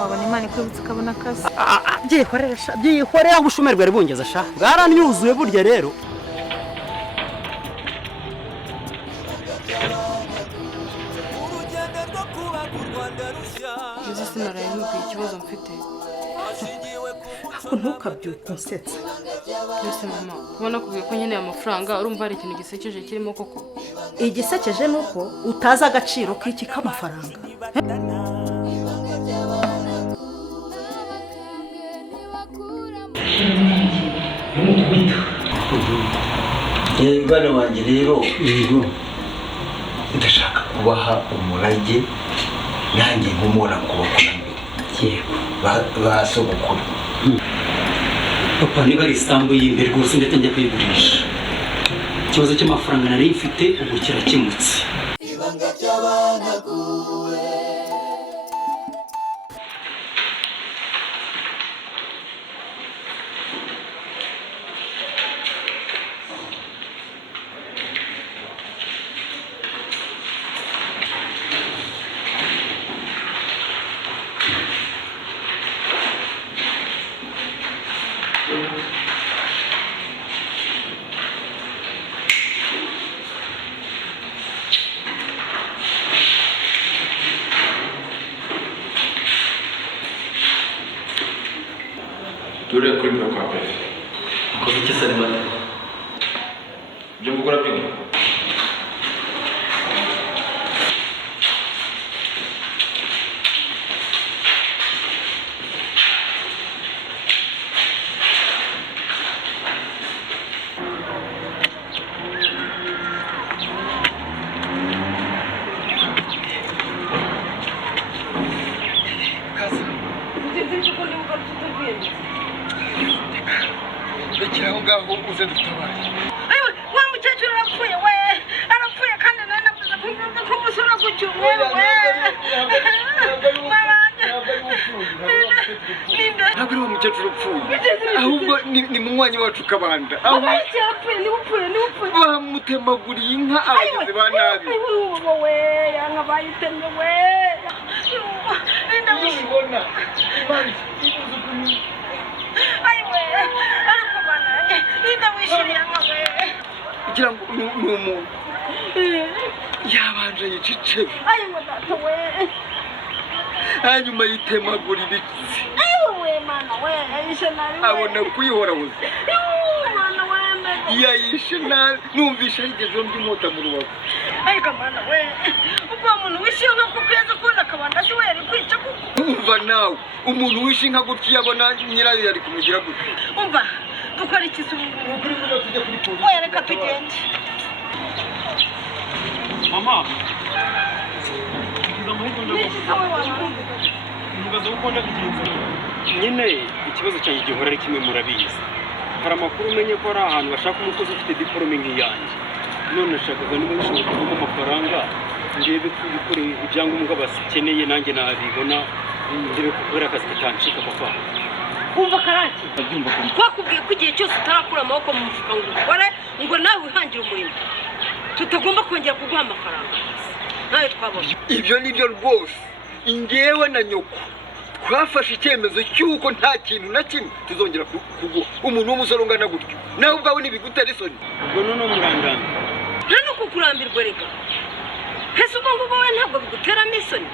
wabona Imana ikwibutsa ukabona akazi. byihorera ubushomeri bwari bungeza sha bwaranyuzuye burya rero. Uzi sinaraye nkubwiye ikibazo mfite. Ako ntukabyuke unsetsa. Mbese mama ubona kubwiye ko nkeneye amafaranga urumva hari ikintu gisekeje kirimo koko. Igisekeje nuko utazi agaciro k'iki k'amafaranga. Bana wanjye rero ndashaka kubaha umurage nanjye nkomora kubakurambere basogokuru. Papa niba ari isambu y'imbere rwose ndetse njya kuyigurisha. Ikibazo cy'amafaranga nari mfite ubu kirakemutse. Ibanga ry'abanaguwe. Dure kuri mwe kwa mbere. Uko iki se mata? Byo mugora bini? Rekeraho ngaho uze dutabare. Ayiwe wa mukecuru arapfuye we arapfuye kandi nari navuze ko umusore gucyumweru we Ntabwo ari wa mukecuru upfuye ahubwo ni munywanyi wacu Kabanda. Bamutemaguriye inka abagizi ba nabi. we yanga bayitemye we Ndabona ayiwe ariko bana ninda wishiriye nka we kugira ngo umuntu yabanje yicicebe ayiwe data we hanyuma yitemagura ibitsi ayiwe mana we yishe nabi abona kuyihorahoza mana we yayishe nabi numvisha yigezeho by'umwota mu rubavu. ariko mana we ubwo muntu wishiye nka kuko yaza kubona Kabanda se we yari kwica kuko umva nawe umuntu wishe inka gutya yabona nyirayo yari kumugira gutya. umva dukora iki se ubu Kuri ngo tujye kuri polisi. we reka tugende Mama. Nyine ikibazo cyanjye gihora ari kimwe murabizi. Hari amakuru umenye ko ari ahantu bashaka umukozi ufite diplome nk'iyanjye. None nashakaga niba bishobora kuvamo amafaranga ndebe ko gukora ibyangombwa bakeneye nanjye nabibona ndebe ko kubera akazi katancika papa. umva Karaki twakubwiye ko igihe cyose utarakura amaboko mu mufuka ngo ukore ngo nawe wihangire umurimo tutagomba kongera kuguha amafaranga nawe twabona Ibyo nibyo rwose ingewe na nyoko twafashe icyemezo cy'uko nta kintu na kimwe tuzongera kuguha umuntu w'umusore ungana gutyo nawe ubwawe ntibigutera isoni. Ubwo none murangana nta no kukurambirwa reka ese ubwo ngubwo we ntabwo biguteramo isoni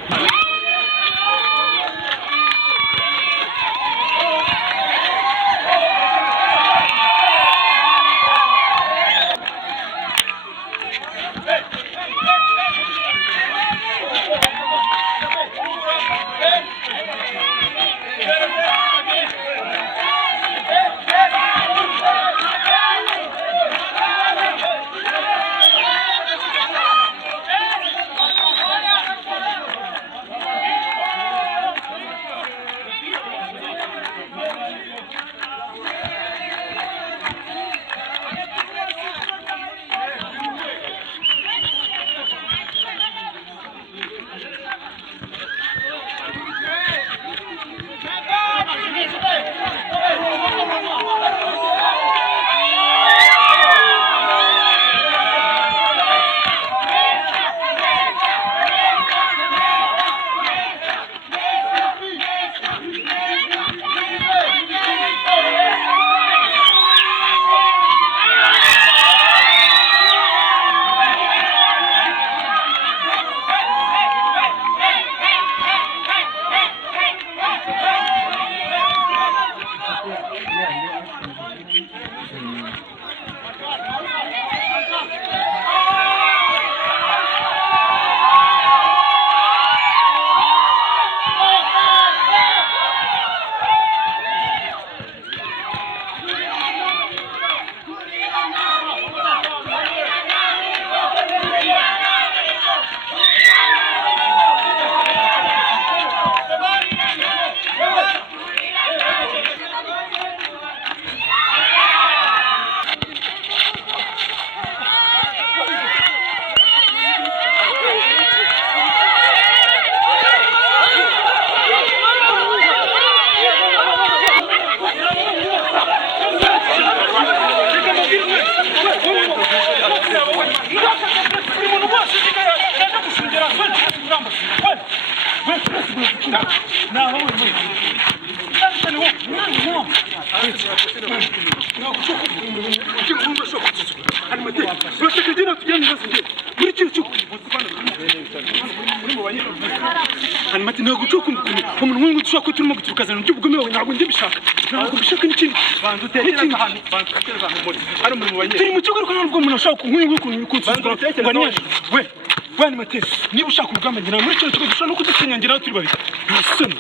Bani Matesi niba ushaka urugamba ngira muri cyo kigo dushobora no kudusenyangira turi babiri nta soni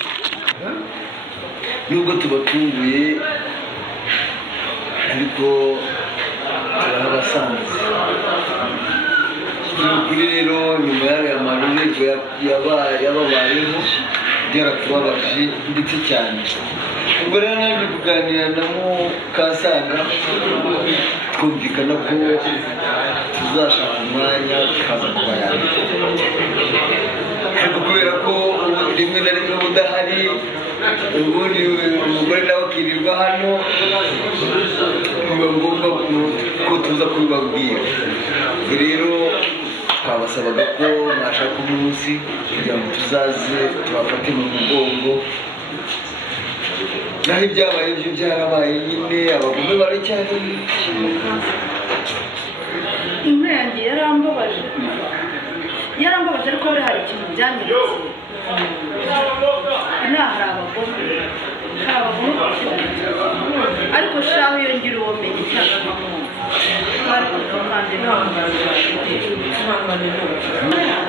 nubwo tubatunguye ariko turabasanze kuri rero nyuma y'aya marorerwa yababayeho byaratubabaje ndetse cyane ubwo rero naje kuganira na Mukasanga twumvikana ko tuzashaka umwanya tukaza kubayana ariko kubera ko rimwe na rimwe udahari ubundi umugore nawe akirirwa hano biba ngombwa ko tuza kubibabwira rero twabasabaga ko mwashaka umunsi kugira ngo tuzaze tubafate mu mugongo naho ibyabaye byo byarabaye nyine abagome baracyari inka yanjye yarambabaje ariko hari ikintu byanyeretse inaha hari abagome ariko shaho iyo ngira uwo menye cyangwa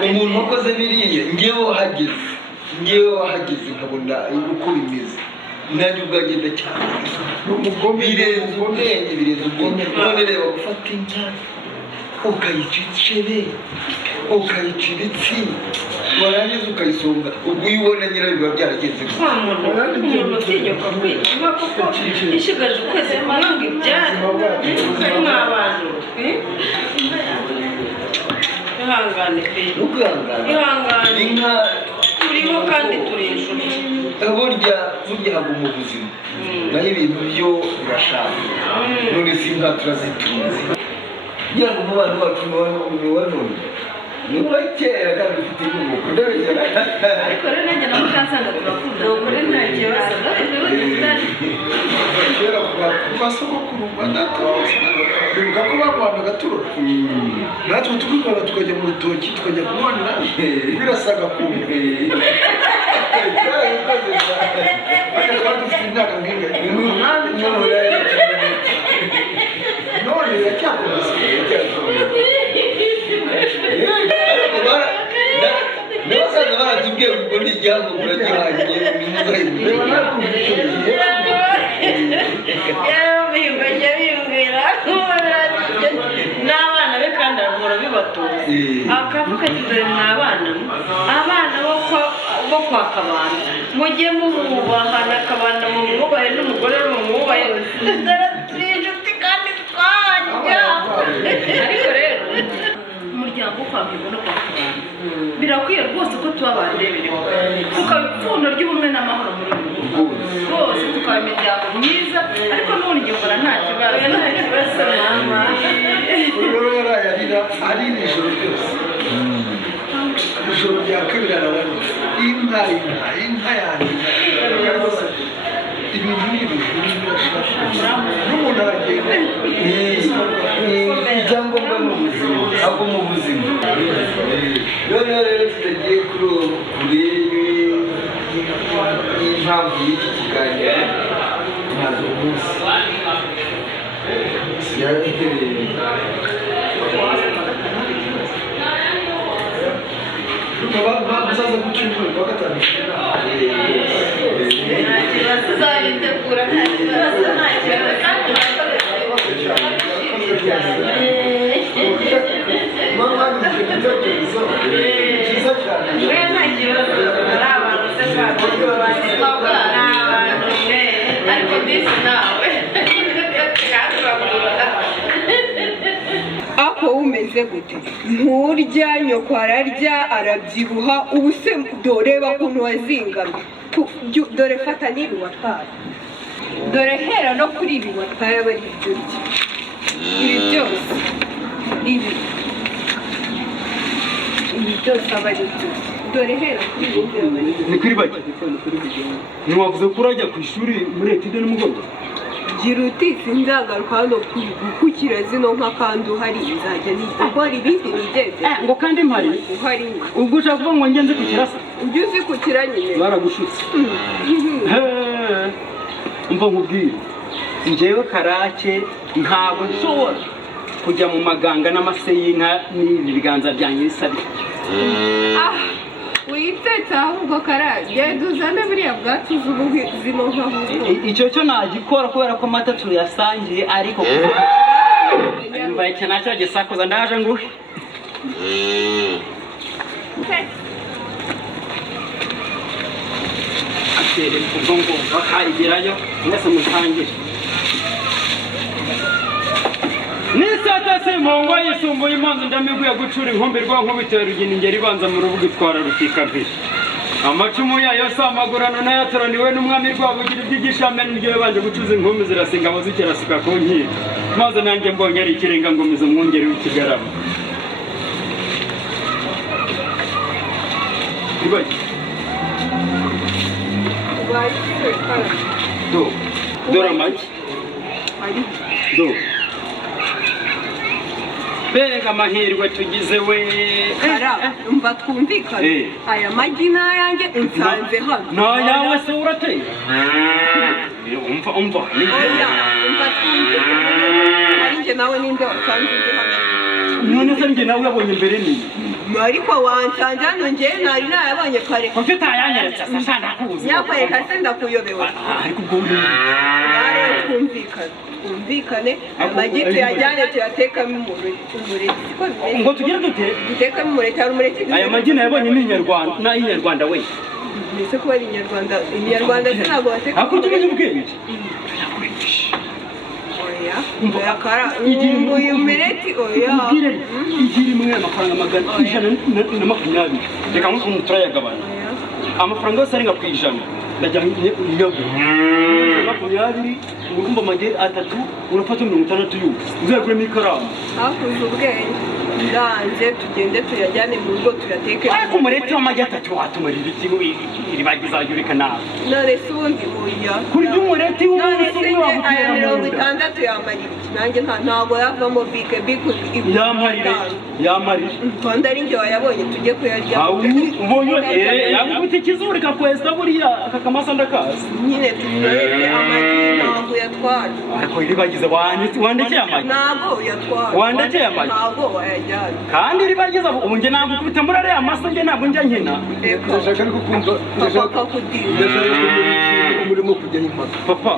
umuntu wakoze biriya ngewe wahageze nkabona uko bimeze nanjye ubwanjye ndacyane birenze ubwenge none reba gufata inka ukayica icebe ukayica ibitsi warangiza ukayisonga ubwo iyo ubona nyirayo biba byaragenze umuntu utinyuka kwe niba koko ishigaje ukwezi kumwe ngo ibyare ari nk'abantu ihangane pe ihangane inka turiho kandi turi inshuti burya haguma ubuzima naho ibintu byo birashaka none si inka turazitunze kugira ngo umubano wacu none ni uwa kera kandi ufite inkomoko ariko rero nanjye na Mukasanga turakunda ukuri nta kibazo kera kuva sogokuru badatoza bivuga ko barwanaga turora natwe tukigana tukajya mu rutoki tukajya kubonera birasaga kumwe twari dufite imyaka nk'ingana umunani none iracyakomeza n'abasaza baratubwiye ngo ni igihango muragihangiye n'abana be kandi arahora bibatoza akavuga ati dore ni abana bo kwa Kabanda mujye mububahana Kabanda mumwubahe n'umugore mumwubahe dore turi inshuti kandi twajya ariko rero umuryango wo kwa Mbigo no kwa Kabanda birakwiye rwose ko tuba abandebereho tukaba ipfundo ry'ubumwe n'amahoro muri uyu rugo rwose tukaba imiryango myiza ariko n'ubundi ngiye mbona nta kibazo mama rero yarayarira ari ijoro ryose ijoro rya kabiri araraniza inka yanjye ibintu ni ibintu birashaka n'umuntu aragenda icyangombwa ni ubuzima ntabwo mu buzima noneho rero tutagiye kure y'impamvu y'iki kiganiro ntabwo umunsi yarabitereye muzaza ku cyumweru kuwa gatanu tuzabitegura nta kibazo kandi mama ni igitekerezo cyiza cyane nta kibazo ari abantu se ariko disi nawe ako umeze gute nturya nyoko ararya arabyibuha ubu se doreba ukuntu wazingamye dore fata n'ibi watwaye dore hera no kuri ibi watwaye aba ari ibyo urya ibi byose ibi byose aba ari ibyo urya dore hera kuri wowe ni kuri bake ntiwavuze ko urajya ku ishuri muri etide nimugoroba gira uti sinzagaruka hano gukukira zino nka kandi uhari nzajya gukora ibindi nigeze ngo kandi mpari uhari ubwo ushaka kuvuga ngo ngenze ku kirasa ujye uzikukira nyine baragushutse umva nkubwire njyewe karake ntabwo nshobora kujya mu maganga n'amase y'inka n'ibi biganza byanjye bisabye witetse ahubwo karake duzane buriya bwatsi ubu zino nka icyo cyo nagikora kubera ko amata tuyasangiye ariko mbaye icyo nacyo gisakuza ndaje nguhe atere ubwo ngo bakayigerayo mwese musangire nisata simpongo yisumbuye impanzu ndamiguye gucura inkumbi rwankubitera rugina ingeri ibanza mu rubuga itwara rutikabiri amacumu yayo si amagurano n'ayatoraniwe n'umwami rwabugira iby'igishamene niryo yabanje gucuza inkumbi zirasa ingabo zikirasuka ku nkiko maze nanjye mbonye ari ikirenga ngomiza umwungeri w'ikigarama dore amagi mbega amahirwe tugize we mba twumvikane aya magi ni ayanjye unsanze hano ni ayawe se urateye umva umva twumvikane ari njye nawe ninde wasanze undi hano none se njye nawe yabonye mbere nini ariko wansanze hano njyewe ntari nayabonye kare kuko utayanyeretse se nshaka kuza nyakwereka se ndakuyobewe ariko ubwo twumvikane amagi tuyajyane tuyatekamo umureti ngo tugire dute dutekamo umureti hari umureti aya magi nayabonye ni inyarwanda n'ay'inyarwanda we mbese kuba ari inyarwanda se ntabwo bateka ariko tumenye ubwenge uyu mureti oya igira imwe amafaranga magana ijana na makumyabiri reka nk'ukuntu turayagabana amafaranga yose arenga ku ijana ndajya nyagura makumyabiri urumva amagi atatu urafata 60 yose uzaguremo ikaramu hakuze ubwenge ndanze tugende tuyajyane mu rugo tuyateke ariko umureti w'amagi atatu watumarira ikigo iribagiza yurika nawe none se ubundi burya kurya umureti none se aya 60 yamarira nanjye ntabwo yavamo bike yamarira rwanda ari njye wayabonye tujye kuyarya ubonye yaguta ikizuru kakwesa buriya aka kamasa ndakazi nyine tuyoreze amagi ntabwo yatwara ariko iribagiza wandekeye amagi ntabwo uyatwara wandekeye amagi ntabwo wayajyana kandi iribagiza ubu njye ntabwo kubita muri ariya masa njye ntabwo njya nkina ndashaka ariko kumva papa kudira umurimo kujyaho impaka papa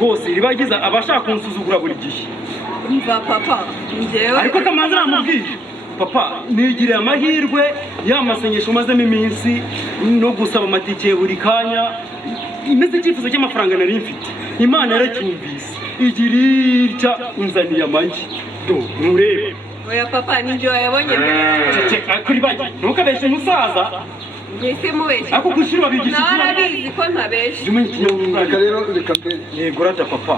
rwose iribagiza abashaka kunsuzugura buri gihe mva papa njyewe ariko kamanzi namubwiye papa nigiriye amahirwe y'amasengesho mazemo iminsi no gusaba amatike buri kanya imeze icyifuzo cy'amafaranga nari mfite imana yaracyumvise igira itya unzaniye amagi murebe oya papa ninjye wayabonye mbere kuri bagi ntukabeshe musaza mwese mubeshye ako kushira babigisha narabizi ko ntabeshye jumenye ikinyabupfura reka rero reka mbere yego rata papa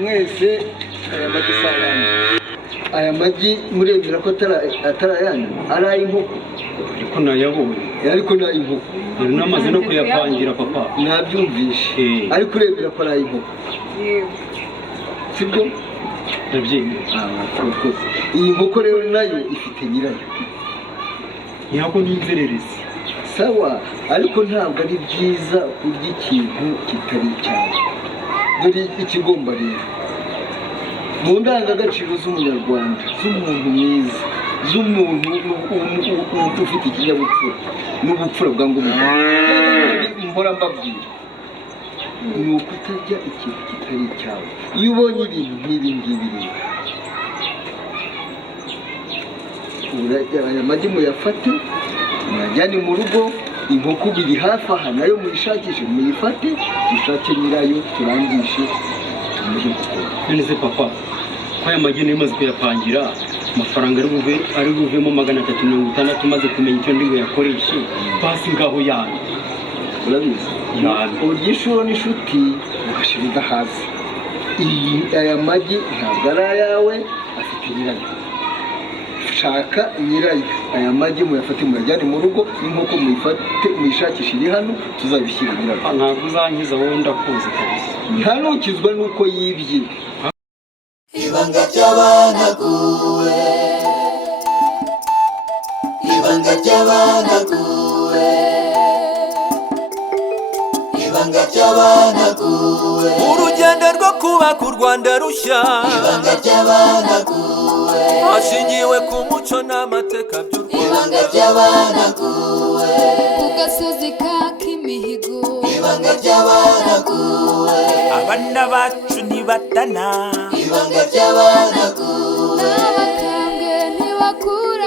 mwese aya magi si ayanyu aya magi murebera ko atari ayanyu ari ay'inkoko ariko nayabonye ariko ni ay'inkoko yari namaze no kuyapangira papa nabyumvishe ariko urebera ko ari ay'inkoko sibyo ndabyemera iyi nkoko rero nayo ifite nyirayo ntabwo ni inzererezi sawa ariko ntabwo ari byiza kurya ikintu kitari icyawe dore ikigomba rero mu ndangagaciro z'umunyarwanda z'umuntu mwiza z'umuntu ufite ikinyabupfura n'ubupfura bwa ngombwa mpora mbabwira ni ukutarya ikintu kitari icyawe iyo ubonye ibintu nk'ibi ngibi rero aya magi muyafate muyajyane mu rugo inkoko biri hafi aha nayo muyishakishe muyifate dushake nyirayo turangishe tumuhe gukora none se papa ko aya magi niyo maze kuyapangira amafaranga ari buvemo 360 maze kumenya icyo ndi buyakoreshe basi ngaho yanyu urabizi urya inshuro n'inshuti ugashira udahaze aya magi ntabwo ari ayawe afite nyirayo shaka nyirayo aya magi muyafate muyajyane mu rugo n'inkoko muyifate muyishakishe iri hano tuzabishyira nyirayo. Ntabwo uzankiza wowe ndakuzi kabisa. Nta nukizwa nuko yibye. Ibanga ry'abanaguwe, ibanga ry'abanaguwe, ibanga ry'abanaguwe, urugendo rwo kubaka u Rwanda rushya, ibanga ry'abanaguwe, hashingiwe ku muco n'amateka by'u Rwanda, ibanga ry'abanaguwe, ku gasozi ka Kimihigo, ibanga ry'abanaguwe, abana bacu ntibatana, ibanga ry'abanaguwe, n'abakambwe ntibakura